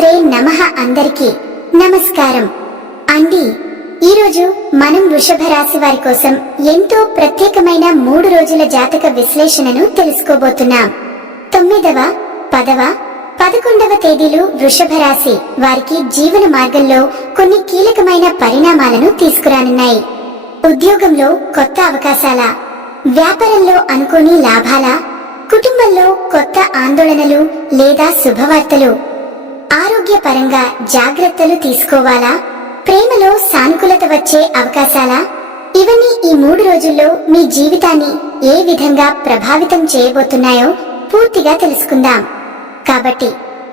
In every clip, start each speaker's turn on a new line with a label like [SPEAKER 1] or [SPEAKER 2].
[SPEAKER 1] శ్రీమాత్రే నమః అందరికీ నమస్కారం. అండి ఈరోజు మనం వృషభ రాశి వారి కోసం ఎంతో ప్రత్యేకమైన మూడు రోజుల జాతక విశ్లేషణను తెలుసుకోబోతున్నాం. తొమ్మిదవ పదవ పదకొండవ తేదీలు వృషభ రాశి వారికి జీవన మార్గంలో కొన్ని కీలకమైన పరిణామాలను తీసుకురానున్నాయి. ఉద్యోగంలో కొత్త అవకాశాల వ్యాపారంలో అనుకోని లాభాల కుటుంబంలో కొత్త ఆందోళనలు లేదా శుభవార్తలు ఆరోగ్యపరంగా జాగ్రత్తలు తీసుకోవాలా? ప్రేమలో సానుకూలత వచ్చే అవకాశాలా? ఇవన్నీ ఈ మూడు రోజుల్లో మీ జీవితాన్ని ఏ విధంగా ప్రభావితం చేయబోతున్నాయో పూర్తిగా తెలుసుకుందాం. కాబట్టి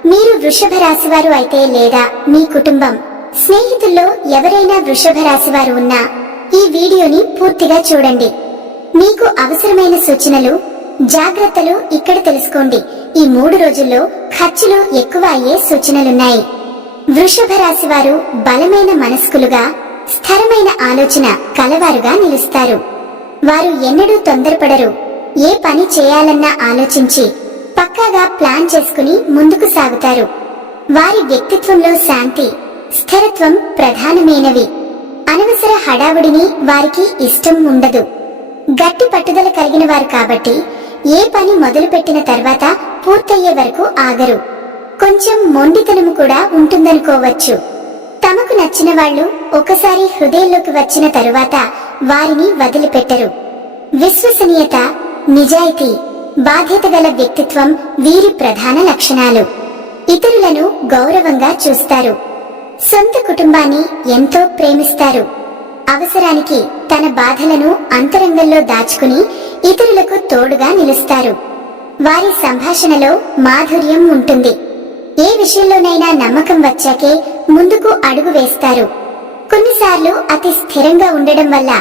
[SPEAKER 1] మీరు వృషభ రాశివారు అయితే లేదా మీ కుటుంబం స్నేహితుల్లో ఎవరైనా వృషభ రాశివారు ఉన్నా ఈ వీడియోని పూర్తిగా చూడండి. మీకు అవసరమైన సూచనలు జాగ్రత్తలు ఇక్కడ తెలుసుకోండి. ఈ మూడు రోజుల్లో ఖర్చులు ఎక్కువ అయ్యే సూచనలున్నాయి. వృషభ రాశి వారు బలమైన మనస్కులుగా స్థిరమైన ఆలోచన కలవారుగా నిలుస్తారు. వారు ఎన్నడూ తొందరపడరు. ఏ పని చేయాలన్నా ఆలోచించి పక్కాగా ప్లాన్ చేసుకుని ముందుకు సాగుతారు. వారి వ్యక్తిత్వంలో శాంతి స్థిరత్వం ప్రధానమైనవి. అనవసర హడావుడిని వారికి ఇష్టం ఉండదు. గట్టి పట్టుదల కలిగిన వారు కాబట్టి ఏ పని మొదలుపెట్టిన తర్వాత పూర్తయ్యే వరకు ఆగరు. కొంచెం మొండితనము కూడా ఉంటుందనుకోవచ్చు. తమకు నచ్చిన వాళ్ళు ఒకసారి హృదయంలోకి వచ్చిన తరువాత వారిని వదిలిపెట్టరు. విశ్వసనీయత నిజాయితీ బాధ్యత గల వ్యక్తిత్వం వీరి ప్రధాన లక్షణాలు. ఇతరులను గౌరవంగా చూస్తారు. సొంత కుటుంబాన్ని ఎంతో ప్రేమిస్తారు. అవసరానికి తన బాధలను అంతరంగంలో దాచుకుని ఇతరులకు తోడుగా నిలుస్తారు. వారి సంభాషణలో మాధుర్యం ఉంటుంది. ఏ విషయంలోనైనా నమ్మకం వచ్చాకే ముందుకు అడుగు వేస్తారు. కొన్నిసార్లు అతి స్థిరంగా ఉండడం వల్ల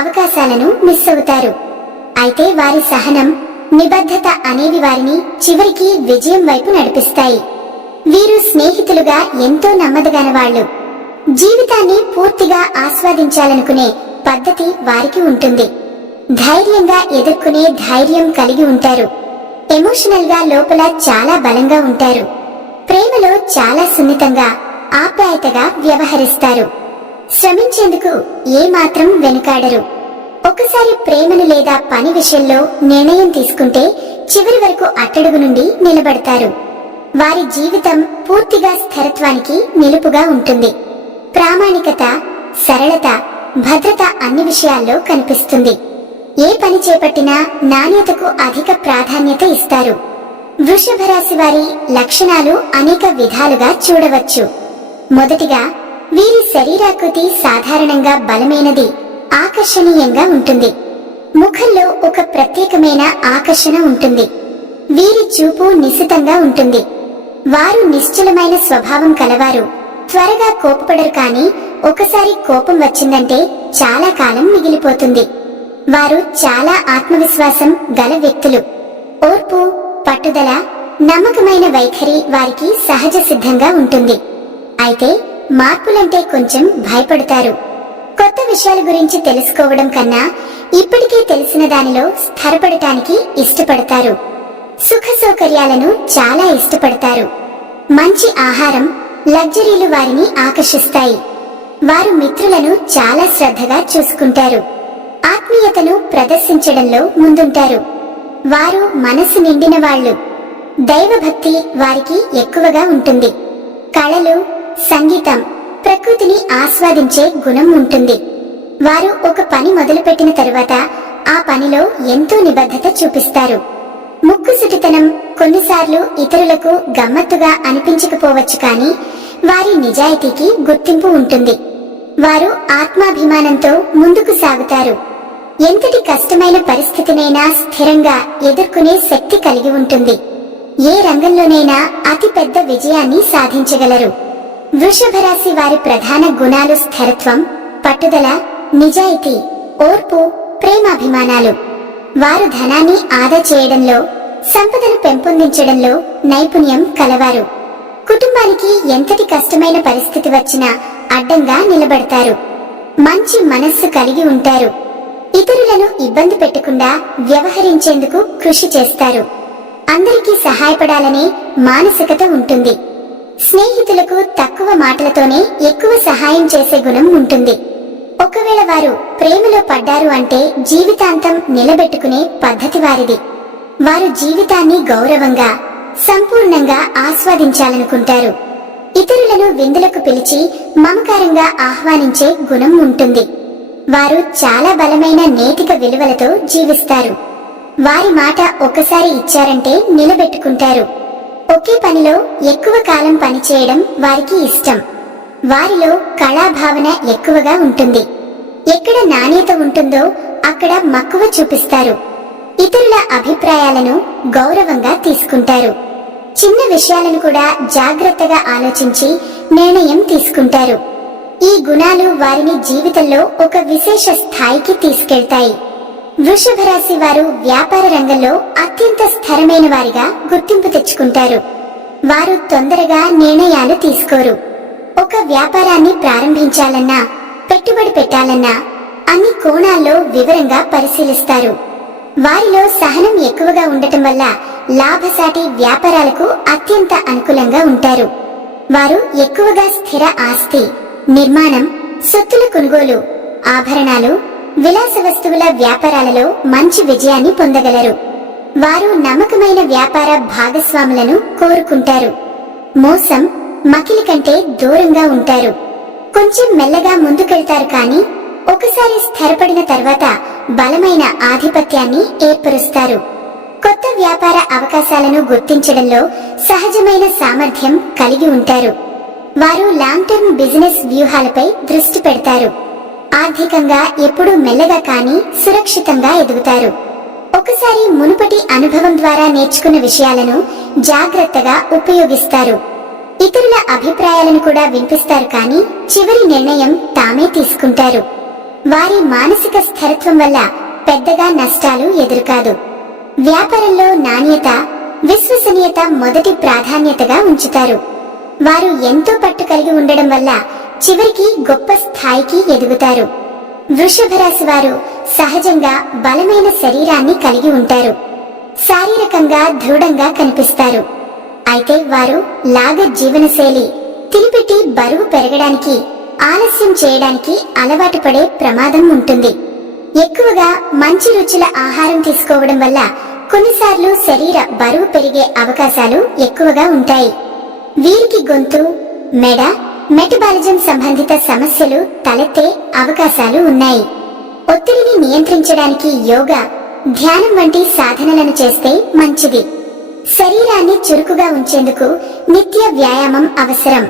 [SPEAKER 1] అవకాశాలను మిస్ అవుతారు. అయితే వారి సహనం నిబద్ధత అనేవి వారిని చివరికి విజయం వైపు నడిపిస్తాయి. వీరు స్నేహితులుగా ఎంతో నమ్మదగనవాళ్ళు వాళ్ళు జీవితాన్ని పూర్తిగా ఆస్వాదించాలనుకునే పద్ధతి వారికి ఉంటుంది. ధైర్యంగా ఎదుర్కొనే ధైర్యం కలిగి ఉంటారు. ఎమోషనల్గా లోపల చాలా బలంగా ఉంటారు. ప్రేమలో చాలా సున్నితంగా ఆప్యాయతగా వ్యవహరిస్తారు. శ్రమించేందుకు ఏమాత్రం వెనుకాడరు. ఒకసారి ప్రేమను లేదా పని విషయంలో నిర్ణయం తీసుకుంటే చివరి వరకు అట్టడుగు నుండి నిలబడతారు. వారి జీవితం పూర్తిగా స్థిరత్వానికి నిలుపుగా ఉంటుంది. ప్రామాణికత సరళత భద్రత అన్ని విషయాల్లో కనిపిస్తుంది. ఏ పని చేపట్టినా నాణ్యతకు అధిక ప్రాధాన్యత ఇస్తారు. వృషభ రాశి వారి లక్షణాలు అనేక విధాలుగా చూడవచ్చు. మొదటిగా వీరి శరీరాకృతి సాధారణంగా బలమైనది ఆకర్షణీయంగా ఉంటుంది. ముఖంలో ఒక ప్రత్యేకమైన ఆకర్షణ ఉంటుంది. వీరి చూపు నిశితంగా ఉంటుంది. వారు నిశ్చలమైన స్వభావం కలవారు. త్వరగా కోపపడరు కానీ ఒకసారి కోపం వచ్చిందంటే చాలా కాలం మిగిలిపోతుంది. వారు చాలా ఆత్మవిశ్వాసం గల వ్యక్తులు. ఓర్పు పట్టుదల నమ్మకమైన వైఖరి వారికి సహజ సిద్ధంగా ఉంటుంది. అయితే మార్పులంటే కొంచెం భయపడతారు. కొత్త విషయాల గురించి తెలుసుకోవడం కన్నా ఇప్పటికే తెలిసిన దానిలో స్థిరపడటానికి ఇష్టపడతారు. సుఖ సౌకర్యాలను చాలా ఇష్టపడతారు. మంచి ఆహారం లగ్జరీలు వారిని ఆకర్షిస్తాయి. వారు మిత్రులను చాలా శ్రద్ధగా చూసుకుంటారు. ఆత్మీయతను ప్రదర్శించడంలో ముందుంటారు. వారు మనసు నిండిన వాళ్ళు. దైవభక్తి వారికి ఎక్కువగా ఉంటుంది. కళలు సంగీతం ప్రకృతిని ఆస్వాదించే గుణం ఉంటుంది. వారు ఒక పని మొదలుపెట్టిన తరువాత ఆ పనిలో ఎంతో నిబద్ధత చూపిస్తారు. ముక్కుసుటితనం కొన్నిసార్లు ఇతరులకు గమ్మత్తుగా అనిపించకపోవచ్చు కానీ వారి నిజాయితీకి గుర్తింపు ఉంటుంది. వారు ఆత్మాభిమానంతో ముందుకు సాగుతారు. ఎంతటి కష్టమైన పరిస్థితినైనా స్థిరంగా ఎదుర్కొనే శక్తి కలిగి ఉంటుంది. ఏ రంగంలోనైనా అతి పెద్ద విజయాన్ని సాధించగలరు. వృషభరాశి వారి ప్రధాన గుణాలు స్థిరత్వం పట్టుదల నిజాయితీ ఓర్పు ప్రేమాభిమానాలు. వారు ధనాన్ని ఆదా చేయడంలో సంపదను పెంపొందించడంలో నైపుణ్యం కలవారు. కుటుంబానికి ఎంతటి కష్టమైన పరిస్థితి వచ్చినా అడ్డంగా నిలబడతారు. మంచి మనస్సు కలిగి ఉంటారు. ఇతరులను ఇబ్బంది పెట్టకుండా వ్యవహరించేందుకు కృషి చేస్తారు. అందరికీ సహాయపడాలనే మానసికత ఉంటుంది. స్నేహితులకు తక్కువ మాటలతోనే ఎక్కువ సహాయం చేసే గుణం ఉంటుంది. ఒకవేళ వారు ప్రేమలో పడ్డారు అంటే జీవితాంతం నిలబెట్టుకునే పద్ధతి వారిది. వారు జీవితాన్ని గౌరవంగా సంపూర్ణంగా ఆస్వాదించాలనుకుంటారు. ఇతరులను విందులకు పిలిచి మమకారంగా ఆహ్వానించే గుణం ఉంటుంది. వారు చాలా బలమైన నేతిక విలువలతో జీవిస్తారు. వారి మాట ఒకసారి ఇచ్చారంటే నిలబెట్టుకుంటారు. ఒకే పనిలో ఎక్కువ కాలం పనిచేయడం వారికి ఇష్టం. వారిలో కళాభావన ఎక్కువగా ఉంటుంది. ఎక్కడ నాణ్యత ఉంటుందో అక్కడ మక్కువ చూపిస్తారు. ఇతరుల అభిప్రాయాలను గౌరవంగా తీసుకుంటారు. చిన్న విషయాలను కూడా జాగ్రత్తగా ఆలోచించి నిర్ణయం తీసుకుంటారు. ఈ గుణాలు వారిని జీవితంలో ఒక విశేష స్థాయికి తీసుకెళ్తాయి. వృషభ రాశి వారు వ్యాపార రంగంలో అత్యంత స్థిరమైన వారిగా గుర్తింపు తెచ్చుకుంటారు. వారు తొందరగా నిర్ణయాలు తీసుకోరు. ఒక వ్యాపారాన్ని ప్రారంభించాలన్నా పెట్టుబడి పెట్టాలన్నా అన్ని కోణాల్లో వివరంగా పరిశీలిస్తారు. వారిలో సహనం ఎక్కువగా ఉండటం వల్ల లాభసాటి వ్యాపారాలకు అత్యంత అనుకూలంగా ఉంటారు. వారు ఎక్కువగా స్థిర ఆస్తి నిర్మాణం సొత్తుల కొనుగోలు ఆభరణాలు విలాస వస్తువుల వ్యాపారాలలో మంచి విజయాన్ని పొందగలరు. వారు నమ్మకమైన వ్యాపార భాగస్వాములను కోరుకుంటారు. మోసం మకిలి కంటే దూరంగా ఉంటారు. కొంచెం మెల్లగా ముందుకెళ్తారు కానీ ఒకసారి స్థిరపడిన తర్వాత బలమైన ఆధిపత్యాన్ని ఏర్పరుస్తారు. కొత్త వ్యాపార అవకాశాలను గుర్తించడంలో సహజమైన సామర్థ్యం కలిగి ఉంటారు. వారు లాంగ్ టర్మ్ బిజినెస్ వ్యూహాలపై దృష్టి పెడతారు. ఆర్థికంగా ఎప్పుడూ మెల్లగా కానీ సురక్షితంగా ఎదుగుతారు. ఒకసారి మునుపటి అనుభవం ద్వారా నేర్చుకున్న విషయాలను జాగ్రత్తగా ఉపయోగిస్తారు. ఇతరుల అభిప్రాయాలను కూడా వినిపిస్తారు కానీ చివరి నిర్ణయం తామే తీసుకుంటారు. వారి మానసిక స్థిరత్వం వల్ల పెద్దగా నష్టాలు ఎదురుకాదు. వ్యాపారంలో నాణ్యత విశ్వసనీయత మొదటి ప్రాధాన్యతగా ఉంచుతారు. వారు ఎంతో పట్టు కలిగి ఉండడం వల్ల చివరికి గొప్ప స్థాయికి ఎదుగుతారు. వృషభ రాశి వారు సహజంగా బలమైన శరీరాన్ని కలిగి ఉంటారు. శారీరకంగా దృఢంగా కనిపిస్తారు. అయితే వారు లాగ జీవనశైలి తినిపెట్టి బరువు పెరగడానికి ఆలస్యం చేయడానికి అలవాటు పడే ప్రమాదం ఉంటుంది. ఎక్కువగా మంచి రుచుల ఆహారం తీసుకోవడం వల్ల కొన్నిసార్లు శరీర బరువు పెరిగే అవకాశాలు ఎక్కువగా ఉంటాయి. వీరికి గొంతు మెడ మెటబాలిజం సంబంధిత సమస్యలు తలెత్తే అవకాశాలు ఉన్నాయి. ఒత్తిడిని నియంత్రించడానికి యోగా ధ్యానం వంటి సాధనలను చేస్తే మంచిది. శరీరాన్ని చురుకుగా ఉంచేందుకు నిత్య వ్యాయామం అవసరం.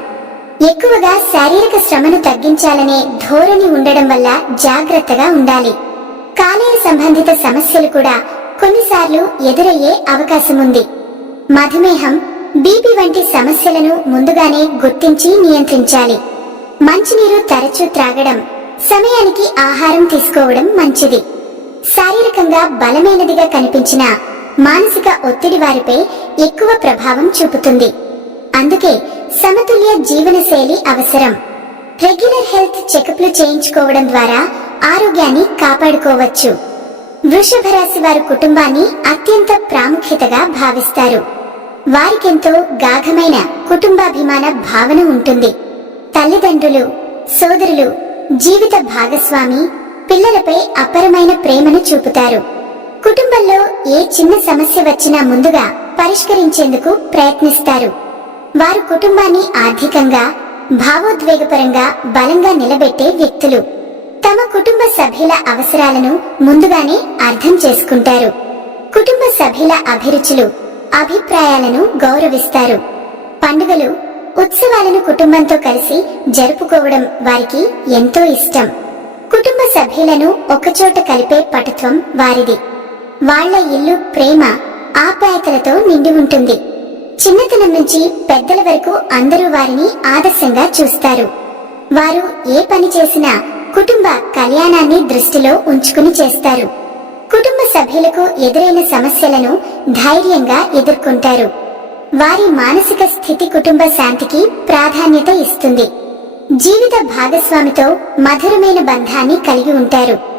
[SPEAKER 1] ఎక్కువగా శారీరక శ్రమను తగ్గించాలనే ధోరణి ఉండడం వల్ల జాగ్రత్తగా ఉండాలి. కాలేయ సంబంధిత సమస్యలు కూడా కొన్నిసార్లు ఎదురయ్యే అవకాశం ఉంది మధుమేహం బీపీ వంటి సమస్యలను ముందుగానే గుర్తించి నియంత్రించాలి. మంచినీరు తరచూ త్రాగడం సమయానికి ఆహారం తీసుకోవడం మంచిది. శారీరకంగా బలమైనదిగా కనిపించిన మానసిక ఒత్తిడి వారిపై ఎక్కువ ప్రభావం చూపుతుంది. అందుకే సమతుల్య జీవనశైలి అవసరం. రెగ్యులర్ హెల్త్ చెకప్లు చేయించుకోవడం ద్వారా ఆరోగ్యాన్ని కాపాడుకోవచ్చు. వృషభ రాశి వారి కుటుంబాన్ని అత్యంత ప్రాముఖ్యతగా భావిస్తారు. వారికెంతో గాఢమైన కుటుంబాభిమాన భావన ఉంటుంది. తల్లిదండ్రులు సోదరులు జీవిత భాగస్వామి పిల్లలపై అపరమైన ప్రేమను చూపుతారు. కుటుంబంలో ఏ చిన్న సమస్య వచ్చినా ముందుగా పరిష్కరించేందుకు ప్రయత్నిస్తారు. వారు కుటుంబాన్ని ఆర్థికంగా భావోద్వేగపరంగా బలంగా నిలబెట్టే వ్యక్తులు. తమ కుటుంబ సభ్యుల అవసరాలను ముందుగానే అర్థం చేసుకుంటారు. కుటుంబ సభ్యుల అభిరుచులు అభిప్రాయాలను గౌరవిస్తారు. పండుగలు ఉత్సవాలను కుటుంబంతో కలిసి జరుపుకోవడం వారికి ఎంతో ఇష్టం. కుటుంబ సభ్యులను ఒకచోట కలిపే పటుత్వం వారిది. వాళ్ళ ఇల్లు ప్రేమ ఆప్యాయతలతో నిండి ఉంటుంది. చిన్నతనం నుంచి పెద్దల వరకు అందరూ వారిని ఆదర్శంగా చూస్తారు. వారు ఏ పని చేసినా కుటుంబ కళ్యాణాన్ని దృష్టిలో ఉంచుకుని చేస్తారు. కుటుంబ సభ్యులకు ఎదురైన సమస్యలను ధైర్యంగా ఎదుర్కొంటారు. వారి మానసిక స్థితి కుటుంబ శాంతికి ప్రాధాన్యత ఇస్తుంది. జీవిత భాగస్వామితో మధురమైన బంధాన్ని కలిగి ఉంటారు.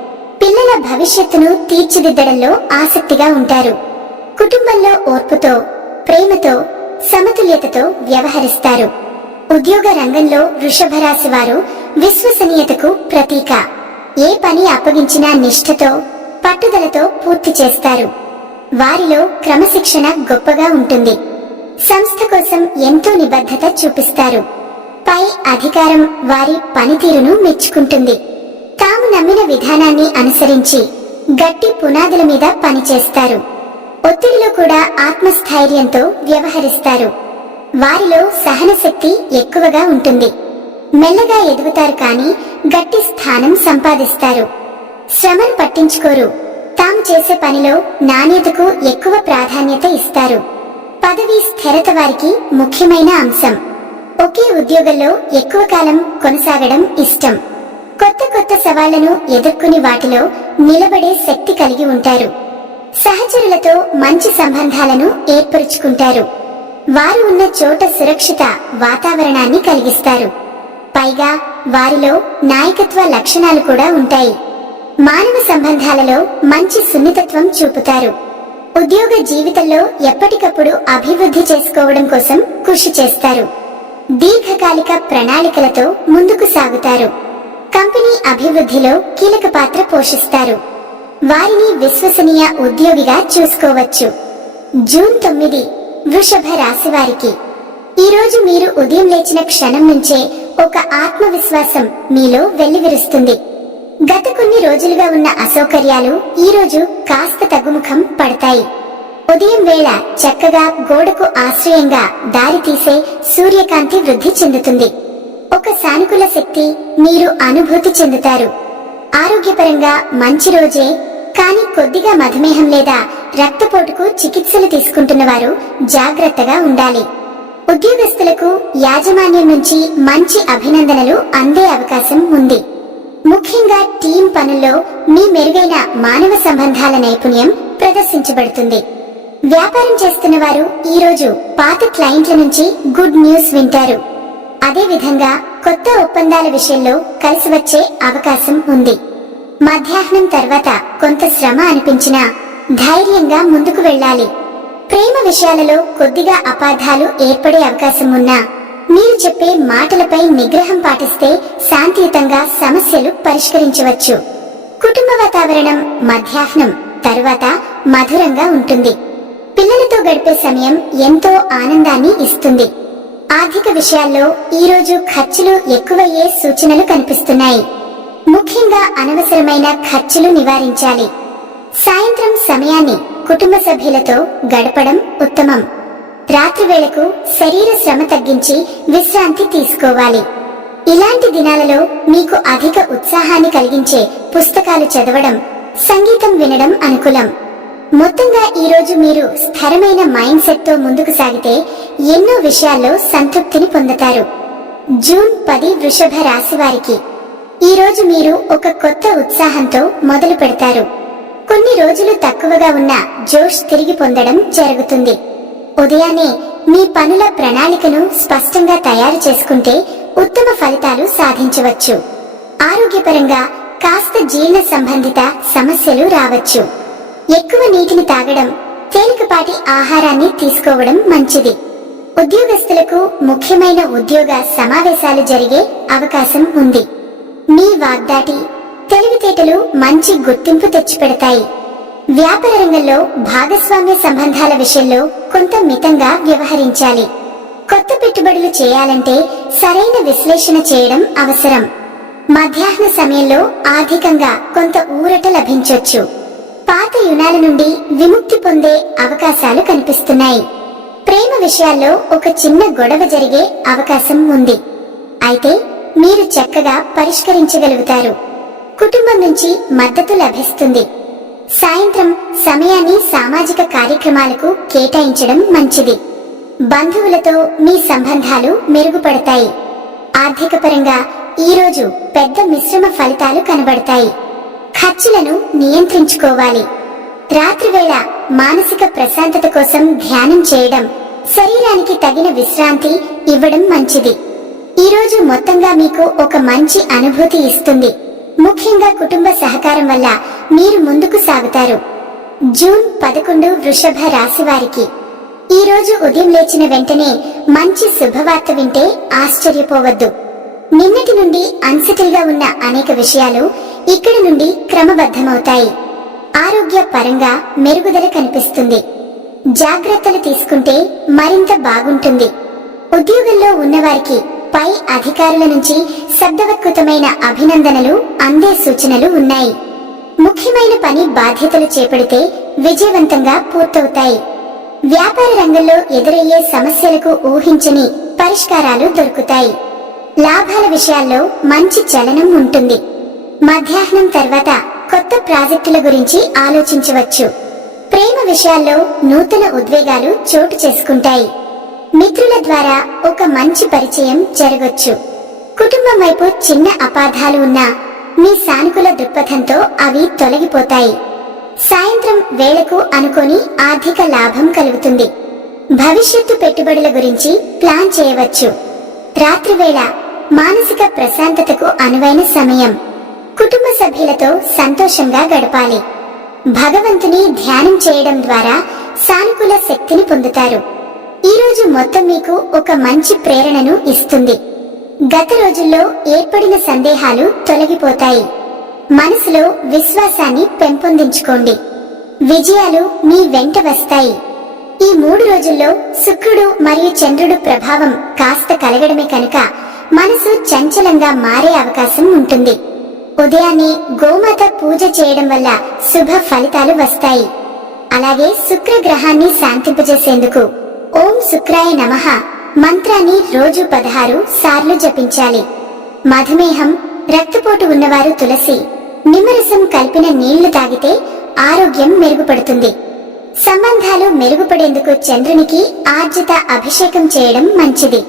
[SPEAKER 1] పిల్లల భవిష్యత్తును తీర్చిదిద్దడంలో ఆసక్తిగా ఉంటారు. కుటుంబంలో ఓర్పుతో ప్రేమతో సమతుల్యతతో వ్యవహరిస్తారు. ఉద్యోగ రంగంలో వృషభరాశి వారు విశ్వసనీయతకు ప్రతీక. ఏ పని అప్పగించినా నిష్ఠతో పట్టుదలతో పూర్తి చేస్తారు. వారిలో క్రమశిక్షణ గొప్పగా ఉంటుంది. సంస్థ కోసం ఎంతో నిబద్ధత చూపిస్తారు. పై అధికారం వారి పనితీరును మెచ్చుకుంటుంది. తాము నమ్మిన విధానాన్ని అనుసరించి గట్టి పునాదుల మీద పనిచేస్తారు. ఒత్తిడిలో కూడా ఆత్మస్థైర్యంతో వ్యవహరిస్తారు. వారిలో సహనశక్తి ఎక్కువగా ఉంటుంది. మెల్లగా ఎదుగుతారు కానీ గట్టి స్థానం సంపాదిస్తారు. శ్రమను పట్టించుకోరు. తాము చేసే పనిలో నాణ్యతకు ఎక్కువ ప్రాధాన్యత ఇస్తారు. పదవి స్థిరత వారికి ముఖ్యమైన అంశం. ఒకే ఉద్యోగంలో ఎక్కువ కాలం కొనసాగడం ఇష్టం. కొత్త కొత్త సవాళ్ళను ఎదుర్కొని వాటిలో నిలబడే శక్తి కలిగి ఉంటారు. సహచరులతో మంచి సంబంధాలను ఏర్పరుచుకుంటారు. వారు ఉన్న చోట సురక్షిత వాతావరణాన్ని కలిగిస్తారు. పైగా వారిలో నాయకత్వ లక్షణాలు కూడా ఉంటాయి. మానవ సంబంధాలలో మంచి సున్నితత్వం చూపుతారు. ఉద్యోగ జీవితంలో ఎప్పటికప్పుడు అభివృద్ధి చేసుకోవడం కోసం కృషి చేస్తారు. దీర్ఘకాలిక ప్రణాళికలతో ముందుకు సాగుతారు. కంపెనీ అభివృద్ధిలో కీలక పాత్ర పోషిస్తారు. వారిని విశ్వసనీయ ఉద్యోగిగా చూసుకోవచ్చు. జూన్ తొమ్మిది వృషభ రాశి వారికి. ఈ రోజు మీరు ఉదయం లేచిన క్షణం నుంచే ఒక ఆత్మవిశ్వాసం మీలో వెల్లివిరుస్తుంది. గత కొన్ని రోజులుగా ఉన్న అసౌకర్యాలు ఈ రోజు కాస్త తగ్గుముఖం పడతాయి. ఉదయం వేళ చక్కగా గోడకు ఆశ్రయంగా దారి తీసే సూర్యకాంతి వృద్ధి చెందుతుంది. ఒక సానుకూల శక్తి మీరు అనుభూతి చెందుతారు. ఆరోగ్యపరంగా మంచి రోజే కానీ కొద్దిగా మధుమేహం లేదా రక్తపోటుకు చికిత్సలు తీసుకుంటున్న వారు జాగ్రత్తగా ఉండాలి. ఉద్యోగస్తులకు యాజమాన్యం నుంచి మంచి అభినందనలు అందే అవకాశం ఉంది. ముఖ్యంగా టీం పనుల్లో మీ మెరుగైన మానవ సంబంధాల నైపుణ్యం ప్రదర్శించబడుతుంది. వ్యాపారం చేస్తున్న వారు ఈరోజు పాత క్లయింట్ల నుంచి గుడ్ న్యూస్ వింటారు. అదేవిధంగా కొత్త ఒప్పందాల విషయంలో కలిసి వచ్చే అవకాశం ఉంది. మధ్యాహ్నం తర్వాత కొంత శ్రమ అనిపించినా ధైర్యంగా ముందుకు వెళ్ళాలి. ప్రేమ విషయాలలో కొద్దిగా అపార్థాలు ఏర్పడే అవకాశం ఉన్నా మీరు చెప్పే మాటలపై నిగ్రహం పాటిస్తే శాంతియుతంగా సమస్యలు పరిష్కరించవచ్చు. కుటుంబ వాతావరణం మధ్యాహ్నం తరువాత మధురంగా ఉంటుంది. పిల్లలతో గడిపే సమయం ఎంతో ఆనందాన్ని ఇస్తుంది. ఆర్థిక విషయాల్లో ఈరోజు ఖర్చులు ఎక్కువయ్యే సూచనలు కనిపిస్తున్నాయి. ముఖ్యంగా అనవసరమైన ఖర్చులు నివారించాలి. సాయంత్రం సమయాన్ని కుటుంబ సభ్యులతో గడపడం ఉత్తమం. రాత్రి వేళకు శరీర శ్రమ తగ్గించి విశ్రాంతి తీసుకోవాలి. ఇలాంటి దినాలలో మీకు అధిక ఉత్సాహాన్ని కలిగించే పుస్తకాలు చదవడం సంగీతం వినడం అనుకూలం. మొత్తంగా ఈ రోజు మీరు స్థిరమైన మైండ్ సెట్తో ముందుకు సాగితే ఎన్నో విషయాల్లో సంతృప్తిని పొందుతారు. జూన్ పది వృషభ రాశి వారికి. ఈ రోజు మీరు ఒక కొత్త ఉత్సాహంతో మొదలు పెడతారు. కొన్ని రోజులు తక్కువగా ఉన్న జోష్ తిరిగి పొందడం జరుగుతుంది. ఉదయాన్నే మీ పనుల ప్రణాళికను స్పష్టంగా తయారు చేసుకుంటే ఉత్తమ ఫలితాలు సాధించవచ్చు. ఆరోగ్యపరంగా కాస్త జీర్ణ సంబంధిత సమస్యలు రావచ్చు. ఎక్కువ నీటిని తాగడం తేలికపాటి ఆహారాన్ని తీసుకోవడం మంచిది. ఉద్యోగస్తులకు ముఖ్యమైన ఉద్యోగ సమావేశాలు జరిగే అవకాశం ఉంది. మీ వాగ్దాటి తెలివితేటలు మంచి గుర్తింపు తెచ్చిపెడతాయి. వ్యాపార రంగంలో భాగస్వామ్య సంబంధాల విషయంలో కొంత మితంగా వ్యవహరించాలి. కొత్త పెట్టుబడులు చేయాలంటే సరైన విశ్లేషణ చేయడం అవసరం. మధ్యాహ్న సమయంలో ఆర్థికంగా కొంత ఊరట లభించొచ్చు. పాత యునాల నుండి విముక్తి పొందే అవకాశాలు కనిపిస్తున్నాయి. ప్రేమ విషయాల్లో ఒక చిన్న గొడవ జరిగే అవకాశం ఉంది. అయితే మీరు చక్కగా పరిష్కరించగలుగుతారు. కుటుంబం నుంచి మద్దతు లభిస్తుంది. సాయంత్రం సమయాన్ని సామాజిక కార్యక్రమాలకు కేటాయించడం మంచిది. బంధువులతో మీ సంబంధాలు మెరుగుపడతాయి. ఆర్థిక పరంగా పెద్ద మిశ్రమ ఫలితాలు కనబడతాయి. ఖర్చులను నియంత్రించుకోవాలి. రాత్రివేళ మానసిక ప్రశాంతత కోసం ధ్యానం చేయడం శరీరానికి తగిన విశ్రాంతి ఇవ్వడం మంచిది. ఈ రోజు మొత్తంగా మీకు ఒక మంచి అనుభూతి ఇస్తుంది. ముఖ్యంగా కుటుంబ సహకారం వల్ల మీరు ముందుకు సాగుతారు. జూన్ పదకొండు వృషభ రాశి వారికి. ఈ రోజు ఉదయం లేచిన వెంటనే మంచి శుభవార్త వింటే ఆశ్చర్యపోవద్దు. నిన్నటి నుండి అన్సెటిల్గా ఉన్న అనేక విషయాలు ఇక్కడి నుండి క్రమబద్ధమవుతాయి. ఆరోగ్య పరంగా మెరుగుదల కనిపిస్తుంది. జాగ్రత్తలు తీసుకుంటే మరింత బాగుంటుంది. ఉద్యోగంలో ఉన్నవారికి పై అధికారుల నుంచి శబ్దవత్కృతమైన అభినందనలు అందే సూచనలు ఉన్నాయి. ముఖ్యమైన పని బాధ్యతలు చేపడితే విజయవంతంగా పూర్తవుతాయి. వ్యాపార రంగంలో ఎదురయ్యే సమస్యలకు ఊహించని పరిష్కారాలు దొరుకుతాయి. లాభాల విషయాల్లో మంచి చలనం ఉంటుంది. మధ్యాహ్నం తర్వాత కొత్త ప్రాజెక్టుల గురించి ఆలోచించవచ్చు. ప్రేమ విషయాల్లో నూతన ఉద్వేగాలు చోటు చేసుకుంటాయి. మిత్రుల ద్వారా ఒక మంచి పరిచయం జరగొచ్చు. కుటుంబం వైపు చిన్న అపార్థాలు ఉన్నా మీ సానుకూల దృక్పథంతో అవి తొలగిపోతాయి. సాయంత్రం వేళకు అనుకొని ఆర్థిక లాభం కలుగుతుంది. భవిష్యత్తు పెట్టుబడుల గురించి ప్లాన్ చేయవచ్చు. రాత్రివేళ మానసిక ప్రశాంతతకు అనువైన సమయం. కుటుంబ సభ్యులతో సంతోషంగా గడపాలి. భగవంతుని ధ్యానం చేయడం ద్వారా సానుకూల శక్తిని పొందుతారు. ఈరోజు మొత్తం మీకు ఒక మంచి ప్రేరణను ఇస్తుంది. గత రోజుల్లో ఏర్పడిన సందేహాలు తొలగిపోతాయి. మనసులో విశ్వాసాన్ని పెంపొందించుకోండి. విజయాలు మీ వెంట వస్తాయి. ఈ మూడు రోజుల్లో శుక్రుడు మరియు చంద్రుడు ప్రభావం కాస్త కలగడమే కనుక మనసు చంచలంగా మారే అవకాశం ఉంటుంది. ఉదయాన్నే గోమాత పూజ చేయడం వల్ల శుభ ఫలితాలు వస్తాయి. అలాగే శుక్ర గ్రహాన్ని శాంతింపజేసేందుకు ఓం శుక్రాయ నమః మంత్రాన్ని రోజు పదహారు సార్లు జపించాలి. మధుమేహం రక్తపోటు ఉన్నవారు తులసి నిమ్మరసం కలిపిన నీళ్ళు తాగితే ఆరోగ్యం మెరుగుపడుతుంది. సంబంధాలు మెరుగుపడేందుకు చంద్రునికి ఆర్జిత అభిషేకం చేయడం మంచిది.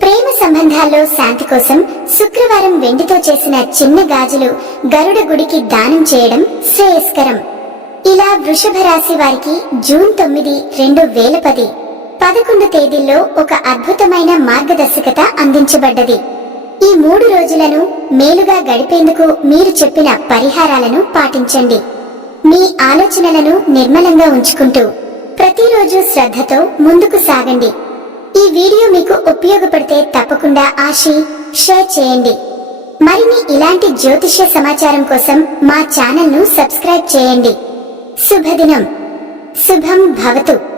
[SPEAKER 1] ప్రేమ సంబంధాల్లో శాంతి కోసం శుక్రవారం వెండితో చేసిన చిన్న గాజులు గరుడ గుడికి దానం చేయడం శ్రేయస్కరం. ఇలా వృషభ రాశి వారికి జూన్ తొమ్మిది రెండు వేల పది పదకొండు తేదీల్లో ఒక అద్భుతమైన మార్గదర్శకత అందించబడ్డది. ఈ మూడు రోజులను మేలుగా గడిపేందుకు మీరు చెప్పిన పరిహారాలను పాటించండి. మీ ఆలోచనలను నిర్మలంగా ఉంచుకుంటూ ప్రతిరోజు శ్రద్ధతో ముందుకు సాగండి. ఈ వీడియో మీకు ఉపయోగపడితే తప్పకుండా ఆశి షేర్ చేయండి. మరిన్ని ఇలాంటి జ్యోతిష్య సమాచారం కోసం మా ఛానల్ను సబ్స్క్రైబ్ చేయండి. శుభదినం. శుభం భవతు.